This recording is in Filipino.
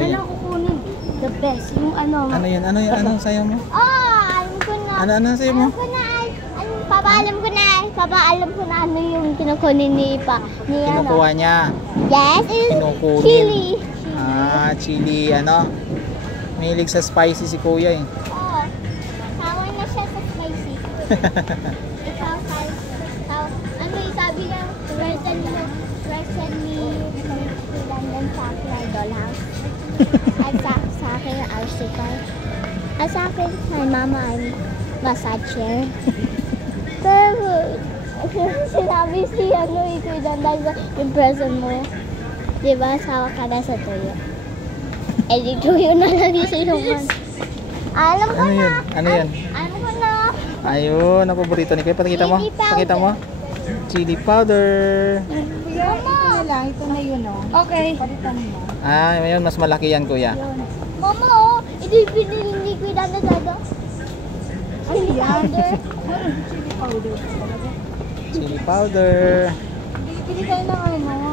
Kailangan kukunin. The best. Yung ano. Ano yun? Ano yun? Anong sayo mo? Alam ko na. Ano sayo mo? Alam ko na. Papaalam ko na. Papaalam ko na ano yung kinukunin ni Pa. Ni ano. Kinukuha niya. Yes, it's Kinukunin. chili. Chili ano? Mahilig sa spicy si kuya eh. Oo. Tawa na siya sa spicy. Ikaw, ano yung sabi lang? Recently, London sa akin ang dollhouse. At sa akin ang icicle. At sa akin, my mama ang massage chair. Pero, sinabi si Ikuy Dandan sa yung present mo. Diba, sawa ka na sa tuyo. Eh, di tuyo na lang yung sinuman. Alam ko Ano na. yun? Ano yun? Alam ko na. Ayun, ang paborito ni kuya. Pakita mo. Chili powder. Pakita mo. Chili powder. Mama. Ito na yun, oh. Okay. Palitan mo. Ngayon mas malaki yan kuya. Mama, oh. Ito yung binili ni Ikuy Dandan dada. Chili powder. Chili powder. Chili powder. Pili tayo ng ano,